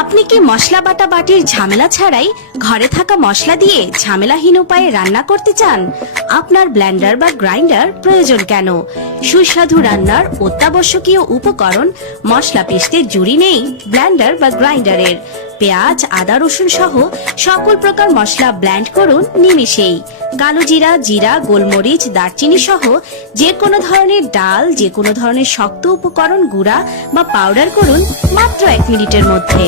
আপনি কি মশলা বাটা বাটির ঝামেলা ছাড়াই ঘরে থাকা মশলা দিয়ে ঝামেলাহীন উপায়ে রান্না করতে চান? আপনার ব্লেন্ডার বা গ্রাইন্ডার প্রয়োজন কেন? সুস্বাদু রান্নার অত্যাবশ্যকীয় উপকরণ মশলা পিষতে জুড়ি নেই ব্লেন্ডার বা গ্রাইন্ডারের। পেঁয়াজ, আদা, রসুন সহ সকল প্রকার মশলা ব্লেন্ড করুন নিমিষেই। কালো জিরা, জিরা, গোলমরিচ, দারচিনি সহ যে কোনো ধরনের ডাল, যে কোনো ধরনের শক্ত উপকরণ গুঁড়া বা পাউডার করুন মাত্র 1 মিনিটের মধ্যে।